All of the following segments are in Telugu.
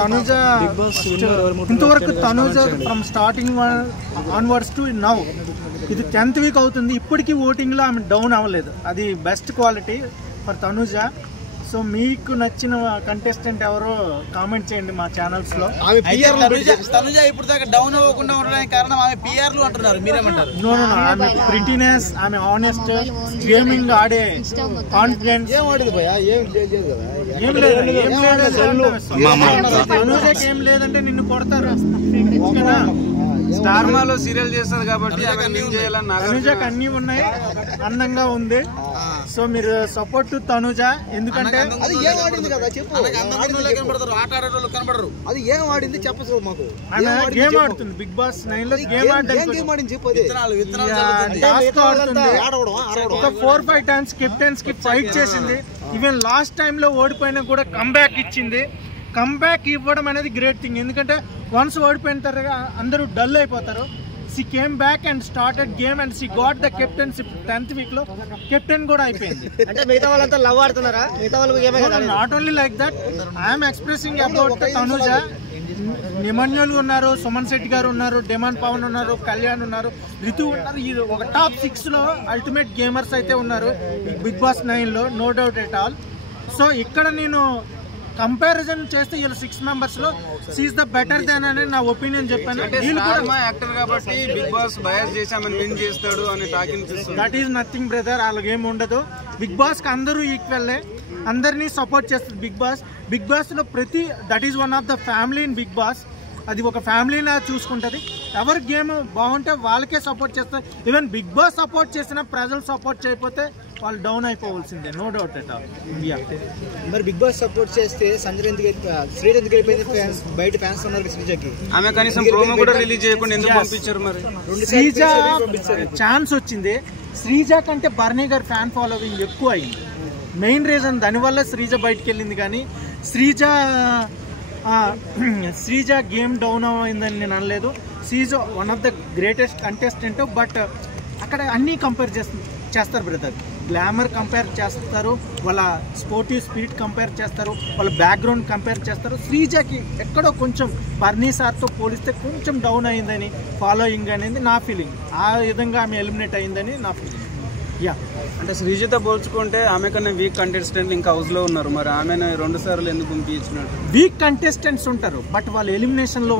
తనుజ ఇంతవరకు Tanuja from starting onwards to now ఇది 10th వీక్ అవుతుంది. ఇప్పటికీ ఓటింగ్లో ఆమె డౌన్ అవ్వలేదు. అది best quality for Tanuja. So మీకు నచ్చిన కంటెస్టెంట్ ఎవరో కామెంట్ చేయండి మా ఛానల్స్ లో. తనుజ ఇప్పుడు దాకా డౌన్ అవ్వకుండా ఉండడానికి కారణం ఆమె పిఆర్లు అంటున్నారు, మీరేమంటారు? నో ఆమె ప్రిటీనెస్, ఆమె ఆనెస్ట్, గేమింగ్ ఆడే కాన్ఫిడెన్స్ ఏం లేదంటే నిన్ను కొడతారు. స్టార్ మాలో సీరియల్ చేస్తుంది కాబట్టి తనుజకి అన్ని ఉన్నాయి, అందంగా ఉంది. సో మీరు సపోర్ట్ టు తనుజ. ఎందుకంటే అది ఏం ఆడింది కదా చెప్పు. ఆట ఆడేటోళ్ళు కనబడరు. అది ఏం ఆడింది చెప్పచ్చు మాకు. గేమ్ ఆడుతుంది బిగ్ బాస్ 9 లో. గేమ్ ఆడింది చెప్పు. ఒక 4-5 టైమ్స్ కెప్టెన్స్ కి ఫైట్ చేసింది. ఈవెన్ లాస్ట్ టైమ్ లో ఓడిపోయినా కూడా కంబ్యాక్ ఇచ్చింది. కంబ్యాక్ ఇవ్వడం అనేది గ్రేట్ థింగ్. ఎందుకంటే వన్స్ ఓడిపోయిన తర్వాత అందరూ డల్ అయిపోతారు. she came back and started game and she got the captainship 10th week లో కెప్టెన్ కూడా అయిపోయింది. అంటే మిగతా వాళ్ళంతా లవ్ ఆడుతున్నారా? మిగతా వాళ్ళు not only like that I'm expressing about Tanuja. నిమన్యులు ఉన్నారు, సుమన్ శెట్టి గారు ఉన్నారు, డెమాన్ పవన్ ఉన్నారు, కళ్యాణ్ ఉన్నారు, రితు ఉన్నారు. ఇది ఒక టాప్ 6 లో అల్టిమేట్ గేమర్స్ అయితే ఉన్నారు బిగ్ బాస్ 9 లో, no doubt at all. So ఇక్కడ నేను కంపారిజన్ చేస్తే వీళ్ళు 6 మెంబర్స్ లో సీజ్ ద బెటర్ దాన్ అని నా ఒపీనియన్ చెప్పాను. యాక్టర్ కాబట్టి బిగ్ బాస్ బయాస్ చేసామని విన్ చేస్తాడు అని talking. That is nothing brother, అలాగేం ఉండదు. బిగ్ బాస్ కి అందరూ ఈక్వల్లే, అందరినీ సపోర్ట్ చేస్తుంది బిగ్ బాస్. బిగ్ బాస్ లో ప్రతి that is one of the family in Bigg Boss. అది ఒక ఫ్యామిలీలా చూసుకుంటుంది. ఎవరి గేమ్ బాగుంటే వాళ్ళకే సపోర్ట్ చేస్తారు. ఈవెన్ బిగ్ బాస్ సపోర్ట్ చేసినా ప్రజలు సపోర్ట్ చేయకపోతే వాళ్ళు డౌన్ అయిపోవాల్సిందే, నో డౌట్ ఎట్ ఆల్. మరి బిగ్ బాస్ సపోర్ట్ చేస్తే సంజయ్ ఎందుకు శ్రీజ ఎందుకు అయిపోయింది? ఫ్యాన్స్ బయట ఫ్యాన్స్ ఉన్నారు శ్రీజకి. ఆమె కనీసం ప్రోమో కూడా రిలీజ్ చేయకుండా ఎందుకు పంపించారు? మరి శ్రీజ ఛాన్స్ వచ్చింది. శ్రీజ కంటే బర్నీ గారి ఫ్యాన్ ఫాలోవింగ్ ఎక్కువ అయింది. మెయిన్ రీజన్ దానివల్ల శ్రీజ బయటకు వెళ్ళింది. కానీ శ్రీజ గేమ్ డౌన్ అయిందని నేను అనలేదు. Sreeja one of the greatest contestant. But అక్కడ అన్నీ కంపేర్ చేస్తారు బ్రదర్. గ్లామర్ కంపేర్ చేస్తారు, వాళ్ళ స్పోర్టివ్ స్పీడ్ కంపేర్ చేస్తారు, వాళ్ళ బ్యాక్గ్రౌండ్ కంపేర్ చేస్తారు. శ్రీజకి ఎక్కడో కొంచెం బర్నీ సార్తో పోలిస్తే కొంచెం డౌన్ అయిందని ఫాలోయింగ్ అనేది నా ఫీలింగ్. ఆ విధంగా ఆమె ఎలిమినేట్ అయిందని నా ఫీలింగ్. అంటే శ్రీజతో పోల్చుకుంటే ఆమె కన్నా వీక్ కంటెస్టెంట్ ఇంకా హౌస్ లో ఉన్నారు. మరి ఆమెను 2 సార్లు ఎందుకు పంపించినట్టు? వీక్ కంటెస్టెంట్స్ ఉంటారు, బట్ వాళ్ళు ఎలిమినేషన్ లో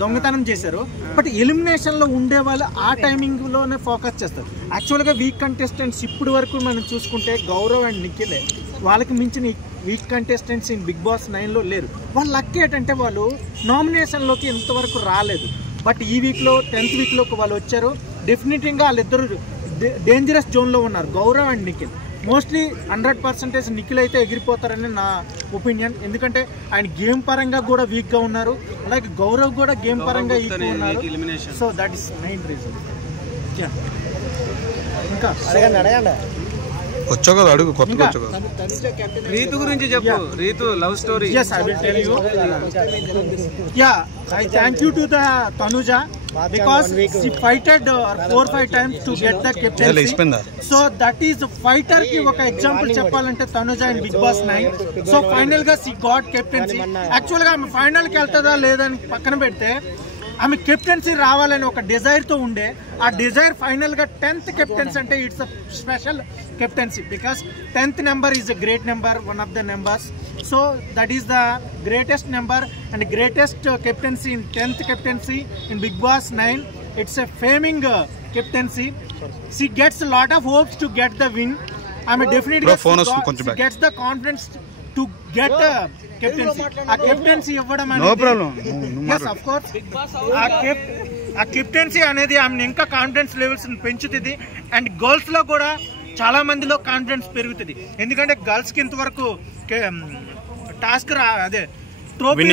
దొంగతనం చేశారు. బట్ ఎలిమినేషన్ లో ఉండే వాళ్ళు ఆ టైమింగ్ లోనే ఫోకస్ చేస్తారు. యాక్చువల్ గా వీక్ కంటెస్టెంట్స్ ఇప్పుడు వరకు మనం చూసుకుంటే గౌరవ్ అండ్ నిఖిలే. వాళ్ళకి మించిన weak contestants in Bigg Boss 9 లో లేరు. వాళ్ళ లక్ ఏంటంటే వాళ్ళు నామినేషన్ లోకి ఇంతవరకు రాలేదు. బట్ ఈ వీక్ లో 10th వీక్ లోకి వాళ్ళు వచ్చారు. డెఫినెట్గా వాళ్ళిద్దరు డేంజరస్ జోన్లో ఉన్నారు, గౌరవ్ అండ్ నిఖిల్. మోస్ట్లీ 100% నిఖిల్ అయితే ఎగిరిపోతారని నా ఒపీనియన్. ఎందుకంటే ఆయన గేమ్ పరంగా కూడా వీక్గా ఉన్నారు, అలాగే గౌరవ్ కూడా గేమ్ పరంగా వీక్గా ఉన్నారు. So that is main reason. ఇంకా అడగండి వచ్చా కదా, అడుగు. కొత్త రీతు గురించి చెప్పు. Rithu love story. Yes, I will tell you. Yeah, I thank you to the Tanuja because she fighted 4-5 times to get the captaincy. So that is fighter ki oka example cheppalante Tanuja in Big Boss 9. So final ga she got captaincy. Actually ga final ki veltada ledani pakkana pedte ఆమె కెప్టెన్సీ రావాలని ఒక డిజైర్తో ఉండే. ఆ డిజైర్ ఫైనల్గా 10th కెప్టెన్సీ అంటే it's a special captaincy because 10th number is a great number, one of the numbers. So that is the greatest number and greatest captaincy in 10th captaincy in Bigg Boss 9. It's a faming captaincy. She gets lot of hopes to get the win. ఆమె డెఫినెట్గా gets the confidence to get captaincy. ఆ కెప్టెన్సీ ఇవ్వడం అనేది ఆఫ్ కోర్స్ ఆ కెప్టెన్సీ అనేది ఆమె ఇంకా కాన్ఫిడెన్స్ లెవెల్స్ పెంచుతుంది. అండ్ గర్ల్స్ లో కూడా చాలా మందిలో కాన్ఫిడెన్స్ పెరుగుతుంది. ఎందుకంటే గర్ల్స్ కి ఇంతవరకు టాస్క్ అదే ట్రోఫీ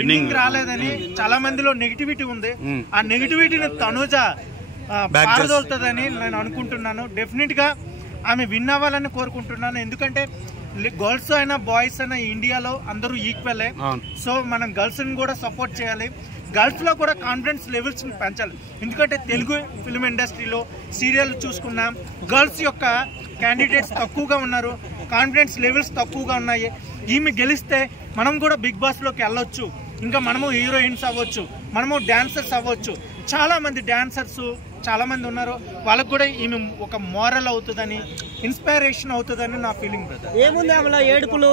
విన్నింగ్ రాలేదని చాలా మందిలో నెగిటివిటీ ఉంది. ఆ నెగిటివిటీని తనుజ పారదోలుతుందని నేను అనుకుంటున్నాను. డెఫినెట్ గా ఆమె విన్ అవ్వాలని కోరుకుంటున్నాను. ఎందుకంటే గర్ల్స్ అయినా బాయ్స్ అయినా ఇండియాలో అందరూ ఈక్వలే. సో మనం గర్ల్స్ ని కూడా సపోర్ట్ చేయాలి. గర్ల్స్ లో కూడా కాన్ఫిడెన్స్ లెవెల్స్ పెంచాలి. ఎందుకంటే తెలుగు ఫిల్మ్ ఇండస్ట్రీలో సీరియల్ చూసుకున్నాం, గర్ల్స్ యొక్క క్యాండిడేట్స్ తక్కువగా ఉన్నారు, కాన్ఫిడెన్స్ లెవెల్స్ తక్కువగా ఉన్నాయి. ఈమె గెలిస్తే మనం కూడా బిగ్ బాస్లోకి వెళ్ళొచ్చు, ఇంకా మనము హీరోయిన్స్ అవ్వచ్చు, మనము డాన్సర్స్ అవ్వచ్చు. చాలామంది డాన్సర్స్ చాలామంది ఉన్నారు, వాళ్ళకు కూడా ఈమె ఒక మోరల్ అవుతుందని, ఇన్స్పైరేషన్ అవుతుందని నా ఫీలింగ్ బ్రదర్. ఏముంది ఆమె ఏడుపులు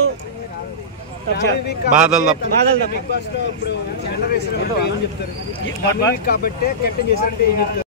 బాధలు బిగ్ బాస్ లో ఇప్పుడు కాబట్టి కెప్టెన్ చేశారంటే ఏం చెప్తారు?